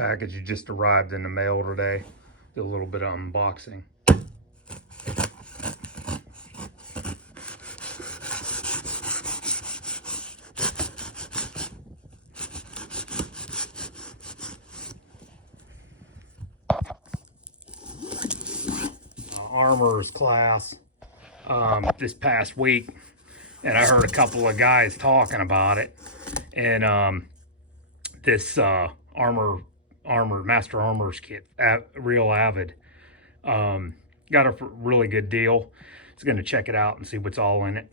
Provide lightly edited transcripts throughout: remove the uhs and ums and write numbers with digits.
package just arrived in the mail today. Do a little bit of unboxing. Armor's class this past week, and I heard a couple of guys talking about it. And this Master Armor's kit, real Avid, got a really good deal. Just gonna check it out and see what's all in it.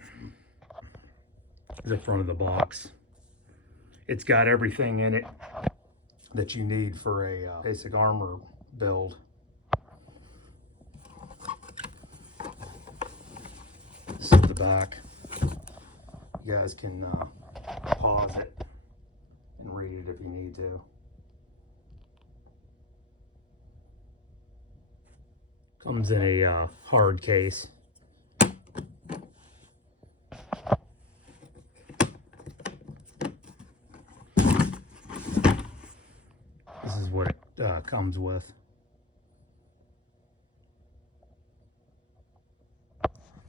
The front of the box. It's got everything in it that you need for a basic armor build. This is the back. You guys can pause it and read it if you need to. Comes in a hard case. This is what it comes with.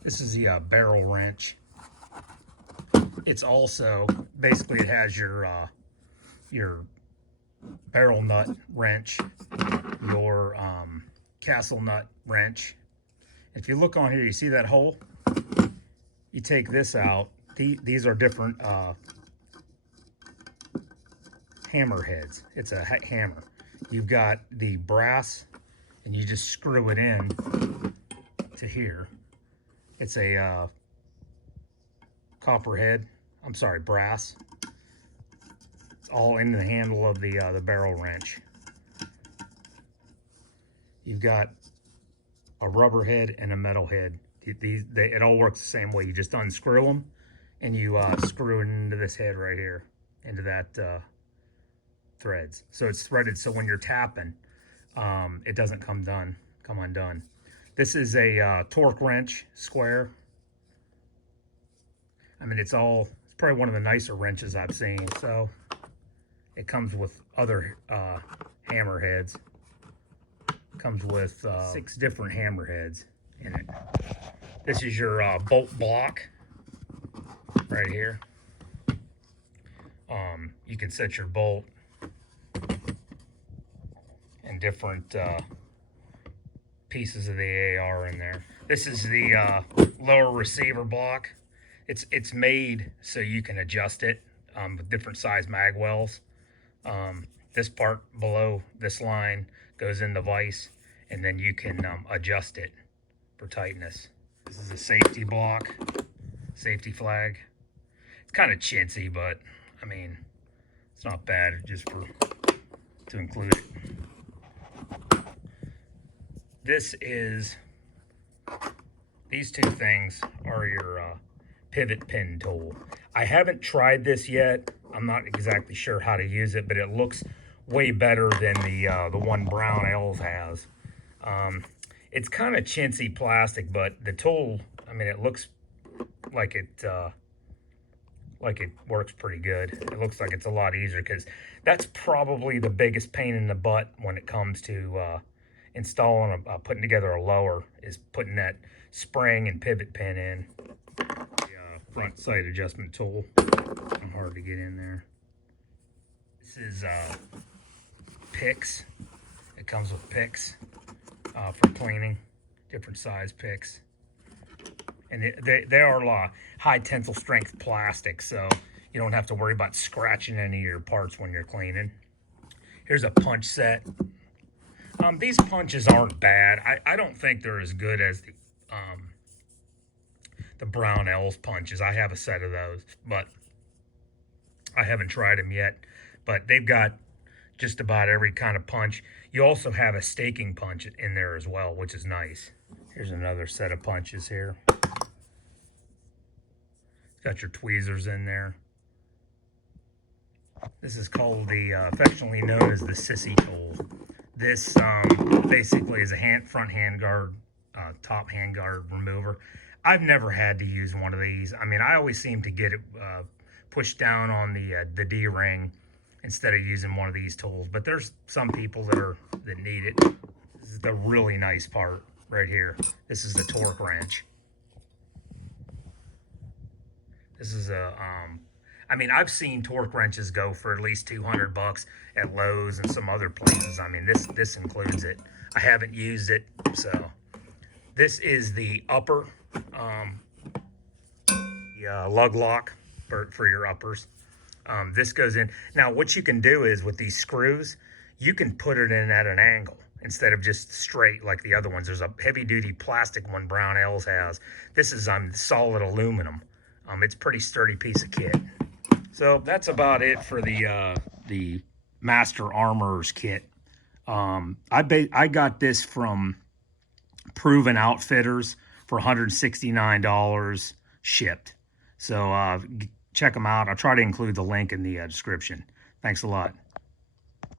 This is the barrel wrench. It's also, basically it has your barrel nut wrench, your castle nut wrench. If you look on here, you see that hole? You take this out. These are different hammer heads. It's a hammer. You've got the brass, and you just screw it in to here. It's a copper head. I'm sorry, brass. It's all in the handle of the barrel wrench. You've got a rubber head and a metal head. It all works the same way. You just unscrew them, and you screw it into this head right here, into that threads. So it's threaded, so when you're tapping, it doesn't come undone. This is a torque wrench, square. I mean, it's probably one of the nicer wrenches I've seen. So it comes with other hammer heads. Comes with 6 different hammer heads in it. This is your bolt block right here. You can set your bolt in different pieces of the AR in there. This is the lower receiver block. It's made so you can adjust it with different size mag wells. This part below this line goes in the vise, and then you can adjust it for tightness. This is a safety block, safety flag. It's kind of chintzy, but I mean, it's not bad just to include it. These two things are your pivot pin tool. I haven't tried this yet. I'm not exactly sure how to use it, but it looks way better than the one Brown Elves has. It's kind of chintzy plastic, but the tool, I mean, it looks like it works pretty good. It looks like it's a lot easier, because that's probably the biggest pain in the butt when it comes to installing putting together a lower, is putting that spring and pivot pin in. The front sight adjustment tool. Hard to get in there. This is picks. It comes with picks for cleaning, different size picks, and they are high tensile strength plastic, so you don't have to worry about scratching any of your parts when you're cleaning. Here's a punch set. These punches aren't bad. I don't think they're as good as the Brown Elves punches. I have a set of those, but I haven't tried them yet. But they've got just about every kind of punch. You also have a staking punch in there as well, which is nice. Here's another set of punches here. It's got your tweezers in there. This is called affectionately known as the sissy tool. This basically is a front handguard, top handguard remover. I've never had to use one of these. I mean, I always seem to get it pushed down on the D-ring instead of using one of these tools. But there's some people that need it. This is the really nice part right here. This is the torque wrench. This is a, I mean, I've seen torque wrenches go for at least $200 at Lowe's and some other places. I mean, this includes it. I haven't used it, so this is the upper, lug lock for your uppers. This goes in. Now, what you can do is with these screws, you can put it in at an angle instead of just straight like the other ones. There's a heavy-duty plastic one Brownells has. This is solid aluminum. It's a pretty sturdy piece of kit. So that's about it for the Master Armorer's kit. I got this from Proven Outfitters for $169 shipped. So check them out. I'll try to include the link in the description. Thanks a lot.